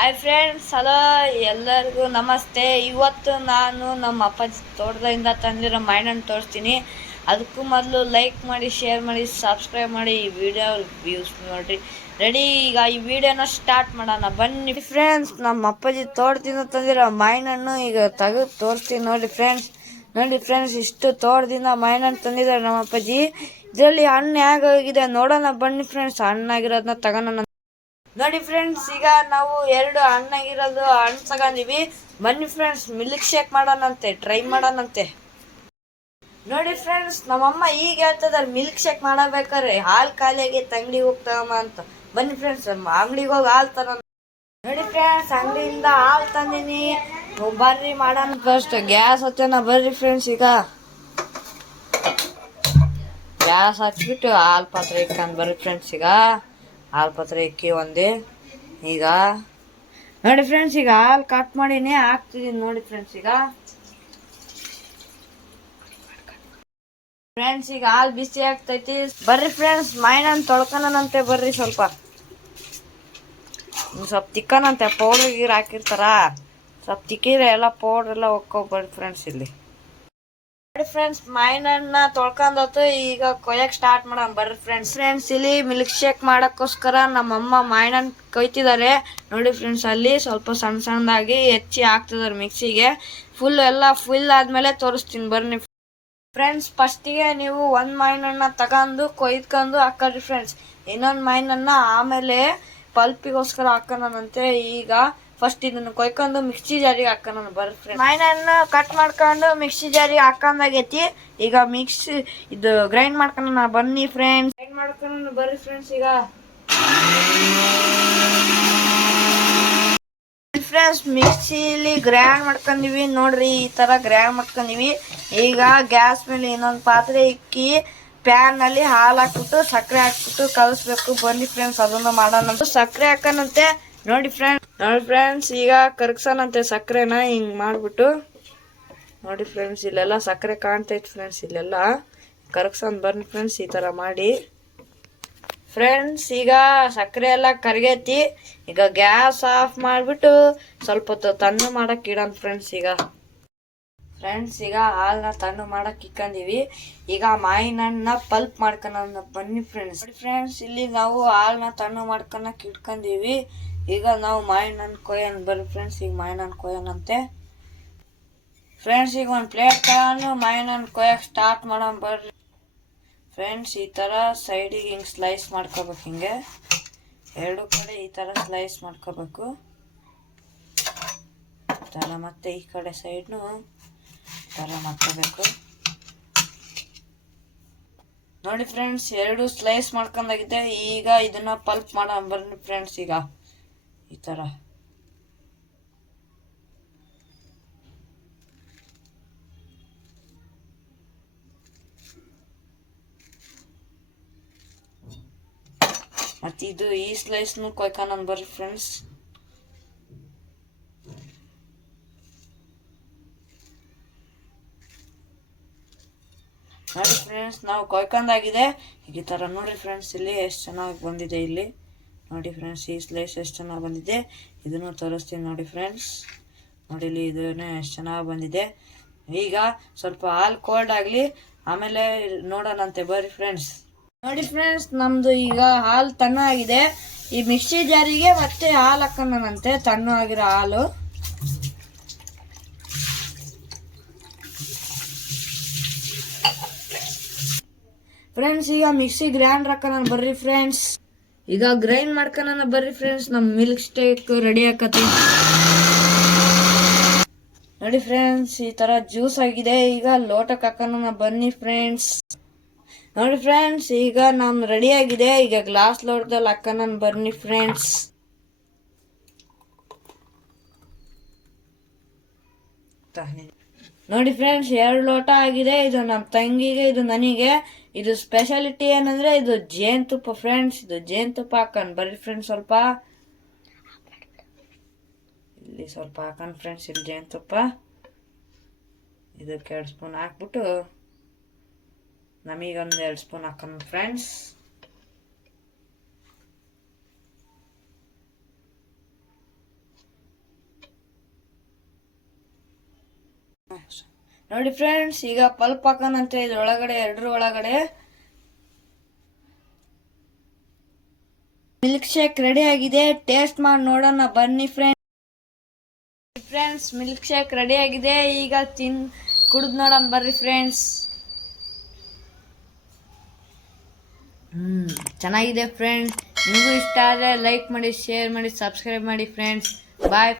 Hi friends, hello ಎಲ್ಲರಿಗೂ ನಮಸ್ತೆ. ಇವತ್ತು ನಾನು ನಮ್ಮ ಅಪ್ಪಾಜಿ ತೋಟದಿಂದ ತಂದಿರೋ ಮಾವಿನಣ್ಣು ತೋರಿಸ್ತೀನಿ. ಅದಕ್ಕೂ ಮೊದಲು ಲೈಕ್ ಮಾಡಿ, ಶೇರ್ ಮಾಡಿ, ಸಬ್ಸ್ಕ್ರೈಬ್ ಮಾಡಿ. ಈ ವಿಡಿಯೋ ವ್ಯೂಸ್ ನೋಡಿರಿ. ರೆಡಿ, ಈಗ ಈ ವಿಡಿಯೋನ ಸ್ಟಾರ್ಟ್ ಮಾಡೋಣ ಬನ್ನಿ ಫ್ರೆಂಡ್ಸ್. ನಮ್ಮ ಅಪ್ಪಾಜಿ ತೋಟದಿಂದ ತಂದಿರೋ ಮಾವಿನಣ್ಣು ಈಗ ತೆಗೆದು ತೋರಿಸ್ತೀನಿ ನೋಡಿ ಫ್ರೆಂಡ್ಸ್. ಇಷ್ಟು ತೋಟದಿಂದ ಮಾವಿನಣ್ಣು ತಂದಿದ್ದಾರೆ ನಮ್ಮ ಅಪ್ಪಾಜಿ. ಇದರಲ್ಲಿ ಹಣ್ಣು ಹೇಗಾಗಿದೆ ನೋಡೋಣ ಬನ್ನಿ ಫ್ರೆಂಡ್ಸ್. ಹಣ್ಣಾಗಿರೋದನ್ನ ತಗೋಣ ನೋಡಿ ಫ್ರೆಂಡ್ಸ್. ಈಗ ನಾವು 2 ಹಣ್ಣಾಗಿರೋದು ಹಣ್ಣು ತಗೊಂಡಿವಿ. ಬನ್ನಿ ಫ್ರೆಂಡ್ಸ್, ಮಿಲ್ಕ್ ಶೇಕ್ ಮಾಡೋಣಂತೆ, ಟ್ರೈ ಮಾಡೋಣಂತೆ. ನೋಡಿ ಫ್ರೆಂಡ್ಸ್, ನಮ್ಮಮ್ಮ ಈಗ ಹೇಳ್ತದಾರೆ ಮಿಲ್ಕ್ ಶೇಕ್ ಮಾಡಬೇಕಾದ್ರೆ ಹಾಲು ಖಾಲಿಯಾಗಿ ಅಂಗಡಿಗೆ ಹೋಗ್ತಾವಮ್ಮ ಅಂತ. ಬನ್ನಿ ಫ್ರೆಂಡ್ಸ್, ಅಂಗಡಿಗೆ ಹೋಗಿ ಹಾಲು ತರ. ನೋಡಿ ಫ್ರೆಂಡ್ಸ್, ಅಂಗಡಿಯಿಂದ ಹಾಲು ತಂದಿನಿ. ಬರ್ರಿ ಮಾಡೋಣ. ಫಸ್ಟ್ ಗ್ಯಾಸ್ ಹಚ್ಚೋಣ ಬರ್ರಿ ಫ್ರೆಂಡ್ಸ್. ಈಗ ಗ್ಯಾಸ್ ಹಚ್ಬಿಟ್ಟು ಹಾಲು ಪಾತ್ರೆ ಇಟ್ಕೊಂಡು ಬರ್ರಿ ಫ್ರೆಂಡ್ಸ್. ಈಗ ಹಾಲು ಪಾತ್ರೆ ಇಕ್ಕಿ ಒಂದೇ. ಈಗ ನೋಡಿ ಫ್ರೆಂಡ್ಸ್, ಈಗ ಹಾಲು ಕಟ್ ಮಾಡಿನೇ ಹಾಕ್ತಿದ್ದೀನಿ ನೋಡಿ ಫ್ರೆಂಡ್ಸ್. ಈಗ ಹಾಲು ಬಿಸಿ ಆಗ್ತೈತಿ. ಬರ್ರಿ ಫ್ರೆಂಡ್ಸ್, ಮಾವಿನಣ್ಣು ತೊಳ್ಕೊಳಂತೆ ಬರ್ರಿ. ಸ್ವಲ್ಪ ತಿಕ್ಕನಂತೆ, ಪೌಡರ್ ಗೀರ್ ಹಾಕಿರ್ತಾರ. ಸ್ವಲ್ಪ ತಿಕ್ಕಿದ್ರೆ ಎಲ್ಲ ಪೌಡರ್ ಎಲ್ಲ ಹೋಗ್ಕೋಬರ್ರಿ ಫ್ರೆಂಡ್ಸ್. ಇಲ್ಲಿ ನೋಡಿ ಫ್ರೆಂಡ್ಸ್, ಮಾವಿನಣ್ಣ ತೊಳ್ಕೊಂಡತ್ತು. ಈಗ ಕೊಯ್ಯಕ್ ಸ್ಟಾರ್ಟ್ ಮಾಡೋಣ ಬರ್ರಿ ಫ್ರೆಂಡ್ಸ್. ಇಲ್ಲಿ ಮಿಲ್ಕ್ ಶೇಕ್ ಮಾಡಕ್ಕೋಸ್ಕರ ನಮ್ಮಮ್ಮ ಮಾವಿನಣ್ಣು ಕೊಯ್ತಿದ್ದಾರೆ ನೋಡಿ ಫ್ರೆಂಡ್ಸ್. ಅಲ್ಲಿ ಸ್ವಲ್ಪ ಸಣ್ಣ ಸಣ್ಣದಾಗಿ ಹೆಚ್ಚಿ ಹಾಕ್ತಿದಾರೆ ಮಿಕ್ಸಿಗೆ. ಫುಲ್ ಆದ್ಮೇಲೆ ತೋರಿಸ್ತೀನಿ ಬರ್ರಿ ಫ್ರೆಂಡ್ಸ್. ಫಸ್ಟಿಗೆ ನೀವು ಒಂದು ಮಾವಿನಣ್ಣ ತಗೊಂಡು ಕೊಯ್ದ್ಕೊಂಡು ಹಾಕಲ್ರಿ ಫ್ರೆಂಡ್ಸ್. ಇನ್ನೊಂದು ಮಾವಿನಣ್ಣ ಆಮೇಲೆ ಪಲ್ಪಿಗೋಸ್ಕರ ಹಾಕೋಣಂತೆ. ಈಗ ಫಸ್ಟ್ ಇದನ್ನು ಕೊಯ್ಕೊಂಡು ಮಿಕ್ಸಿ ಜಾರಿಗೆ ಹಾಕೋಣ ಬರ್ರಿ ಫ್ರೆಂಡ್ಸ್. ಮಾವಿನಣ್ಣು ಕಟ್ ಮಾಡ್ಕೊಂಡು ಮಿಕ್ಸಿ ಜಾರಿಗೆ ಹಾಕೊಂಡಾಗೈತಿ. ಈಗ ಇದು ಗ್ರೈಂಡ್ ಮಾಡ್ಕೊಳ್ಳೋಣ ಬನ್ನಿ ಫ್ರೆಂಡ್ಸ್. ಗ್ರೈಂಡ್ ಮಾಡ್ಕೊಳ್ಳೋಣ ಬರ್ರಿ ಫ್ರೆಂಡ್ಸ್. ಈಗ ಫ್ರೆಂಡ್ಸ್, ಮಿಕ್ಸಿಲಿ ಗ್ರೈಂಡ್ ಮಾಡ್ಕೊಂಡಿವಿ ನೋಡ್ರಿ. ಈ ತರ ಗ್ರೈಂಡ್ ಮಾಡ್ಕೊಂಡಿವಿ. ಈಗ ಗ್ಯಾಸ್ ಮೇಲೆ ಇನ್ನೊಂದು ಪಾತ್ರೆ ಇಕ್ಕಿ ಪ್ಯಾನ್ ನಲ್ಲಿ ಹಾಲು ಹಾಕ್ಬಿಟ್ಟು ಸಕ್ಕರೆ ಹಾಕ್ಬಿಟ್ಟು ಕಲಸ್ಬೇಕು ಬನ್ನಿ ಫ್ರೆಂಡ್ಸ್. ಅದನ್ನು ಮಾಡೋಣ. ಸಕ್ಕರೆ ಹಾಕೋಣಂತೆ ನೋಡಿ ಫ್ರೆಂಡ್ಸ್. ಈಗ ಕರಗ್ಸೋಣಂತೆ ಸಕ್ಕರೆನ ಹಿಂಗ್ ಮಾಡ್ಬಿಟ್ಟು. ನೋಡಿ ಫ್ರೆಂಡ್ಸ್, ಇಲ್ಲೆಲ್ಲ ಸಕ್ಕರೆ ಕಾಣ್ತೈತಿ ಫ್ರೆಂಡ್ಸ್. ಇಲ್ಲೆಲ್ಲ ಕರಗ್ಸೋಣ ಬನ್ನಿ ಫ್ರೆಂಡ್ಸ್. ಈ ತರ ಮಾಡಿ ಫ್ರೆಂಡ್ಸ್. ಈಗ ಸಕ್ಕರೆ ಎಲ್ಲ ಕರಗೈತಿ. ಈಗ ಗ್ಯಾಸ್ ಆಫ್ ಮಾಡಿಬಿಟ್ಟು ಸ್ವಲ್ಪ ಹೊತ್ತು ತಣ್ಣು ಮಾಡಕ್ ಇಡೋಣ ಫ್ರೆಂಡ್ಸ್. ಈಗ ಹಾಲನ್ನ ತಣ್ಣು ಮಾಡಕ್ ಇಕ್ಕಂದಿವಿ. ಈಗ ಮಾವಿನಣ್ಣನ್ನ ಪಲ್ಪ್ ಮಾಡ್ಕೊಳ ಬನ್ನಿ ಫ್ರೆಂಡ್ಸ್. ಇಲ್ಲಿ ನಾವು ಹಾಲನ್ನ ತಣ್ಣು ಮಾಡ್ಕೊಳಕ್ ಇಟ್ಕೊಂಡಿವಿ. ಈಗ ನಾವು ಮಾವಿನಣ್ಣು ಕೊಯ್ಯೋಣ ಬರ್ರಿ ಫ್ರೆಂಡ್ಸ್. ಈಗ ಮಾವಿನಣ್ಣು ಕೊಯ್ಯೋಣಂತೆ ಫ್ರೆಂಡ್ಸ್. ಈಗ ಒಂದು ಪ್ಲೇಟ್ ತಗೊಂಡು ಮಾವಿನಣ್ಣು ಕೊಯ್ಯಕ್ ಸ್ಟಾರ್ಟ್ ಮಾಡೋಣ ಬರ್ರಿ ಫ್ರೆಂಡ್ಸ್. ಈ ತರ ಸೈಡಿಗೆ ಹಿಂಗೆ ಸ್ಲೈಸ್ ಮಾಡ್ಕೋಬೇಕು. ಹಿಂಗೆ ಎರಡು ಕಡೆ ಈ ತರ ಸ್ಲೈಸ್ ಮಾಡ್ಕೋಬೇಕು. ಮತ್ತೆ ಈ ಕಡೆ ಸೈಡ್ನು ಈ ತರ ಮಾಡ್ಕೋಬೇಕು ನೋಡಿ ಫ್ರೆಂಡ್ಸ್. ಎರಡು ಸ್ಲೈಸ್ ಮಾಡ್ಕೊಂಡಾಗಿದೆ. ಈಗ ಇದನ್ನ ಪಲ್ಪ್ ಮಾಡೋಣ ಬರ್ರಿ ಫ್ರೆಂಡ್ಸ್. ಈಗ ಈ ತರ ಮತ್ತೆ ಈ ಸ್ಲೈಸ್ನು ಕೊಯ್ಕೋಣ ಬರ್ರಿ ಫ್ರೆಂಡ್ಸ್. ನೋಡಿ ಫ್ರೆಂಡ್ಸ್, ನಾವು ಕೊಯ್ಕೊಂಡಾಗಿದೆ. ಈಗ ಈ ತರ ನೋಡ್ರಿ ಫ್ರೆಂಡ್ಸ್. ಇಲ್ಲಿ ಎಷ್ಟು ಚೆನ್ನಾಗಿ ಬಂದಿದೆ. ಇಲ್ಲಿ ನೋಡಿ ಫ್ರೆಂಡ್ಸ್, ಈ ಸ್ಲೈಸ್ ಎಷ್ಟು ಚೆನ್ನಾಗಿ ಬಂದಿದೆ. ಇದನ್ನು ತೋರಿಸ್ತೀನಿ ನೋಡಿ ಫ್ರೆಂಡ್ಸ್. ನೋಡಿ ಇಲ್ಲಿ ಇದನ್ನ ಎಷ್ಟು ಚೆನ್ನಾಗಿ ಬಂದಿದೆ. ಈಗ ಸ್ವಲ್ಪ ಹಾಲು ಕೋಲ್ಡ್ ಆಗಲಿ, ಆಮೇಲೆ ನೋಡೋಣಂತೆ ಬರ್ರಿ ಫ್ರೆಂಡ್ಸ್. ನೋಡಿ ಫ್ರೆಂಡ್ಸ್, ನಮ್ದು ಈಗ ಹಾಲು ತಣ್ಣು ಆಗಿದೆ. ಈ ಮಿಕ್ಸಿ ಜಾರಿಗೆ ಮತ್ತೆ ಹಾಲು ಹಾಕೋಣಂತೆ, ತಣ್ಣು ಆಗಿರೋ ಹಾಲು. ಫ್ರೆಂಡ್ಸ್, ಈಗ ಮಿಕ್ಸಿ ಗ್ರೈಂಡ್ ಹಾಕೋಣ ಬರ್ರಿ ಫ್ರೆಂಡ್ಸ್. ಈಗ ಗ್ರೈಂಡ್ ಮಾಡ್ಕೊಳ್ಳೋಣ ಬರ್ರಿ ಫ್ರೆಂಡ್ಸ್. ನಮ್ ಮಿಲ್ಕ್ ಶೇಕ್ ರೆಡಿ ಆಕತಿ ನೋಡಿ ಫ್ರೆಂಡ್ಸ್. ಈ ತರ ಜ್ಯೂಸ್ ಆಗಿದೆ. ಈಗ ಲೋಟಕ್ಕೆ ಹಾಕೋಣ ಬನ್ನಿ ಫ್ರೆಂಡ್ಸ್. ನೋಡಿ ಫ್ರೆಂಡ್ಸ್, ಈಗ ನಮ್ ರೆಡಿ ಆಗಿದೆ. ಈಗ ಗ್ಲಾಸ್ ಲೋಟದಲ್ಲಿ ಹಾಕೋಣ ಬನ್ನಿ ಫ್ರೆಂಡ್ಸ್. ನೋಡಿ ಫ್ರೆಂಡ್ಸ್, 2 ಲೋಟ ಆಗಿದೆ. ಇದು ನಮ್ಮ ತಂಗಿಗೆ, ಇದು ನನಗೆ. ಇದು ಸ್ಪೆಷಾಲಿಟಿ ಏನಂದ್ರೆ ಇದು ಜೇನುತುಪ್ಪ ಫ್ರೆಂಡ್ಸ್. ಇದು ಜೇನುತುಪ್ಪ ಹಾಕೋಣ ಬರ್ರಿ ಫ್ರೆಂಡ್ಸ್. ಇಲ್ಲಿ ಸ್ವಲ್ಪ ಹಾಕೋಣ ಫ್ರೆಂಡ್ಸ್. ಇಲ್ಲಿ ಜೇನುತುಪ್ಪ ಇದಕ್ಕೆ 2 ಸ್ಪೂನ್ ಹಾಕ್ಬಿಟ್ಟು ನಮಗೊಂದು 2 ಸ್ಪೂನ್ ಹಾಕೋಣ ಫ್ರೆಂಡ್ಸ್. ನೋಡಿ ಫ್ರೆಂಡ್ಸ್, ಈಗ ಪಲ್ಪ್ ಹಾಕೋಣಂತೆ ಇದ್ರೊಳಗಡೆ, ಎರಡರ ಒಳಗಡೆ. ಮಿಲ್ಕ್ ಶೇಕ್ ರೆಡಿ ಆಗಿದೆ, ಟೇಸ್ಟ್ ಮಾಡಿ ನೋಡೋಣ ಬನ್ನಿ ಫ್ರೆಂಡ್ಸ್. ಮಿಲ್ಕ್ ಶೇಕ್ ರೆಡಿ ಆಗಿದೆ, ಈಗ ಕುಡಿದು ನೋಡೋಣ ಬರ್ರಿ ಫ್ರೆಂಡ್ಸ್. ಚೆನ್ನಾಗಿದೆ ಫ್ರೆಂಡ್ಸ್. ನಿಮಗೂ ಇಷ್ಟ ಆದರೆ ಲೈಕ್ ಮಾಡಿ, ಶೇರ್ ಮಾಡಿ, ಸಬ್ಸ್ಕ್ರೈಬ್ ಮಾಡಿ ಫ್ರೆಂಡ್ಸ್. ಬಾಯ್.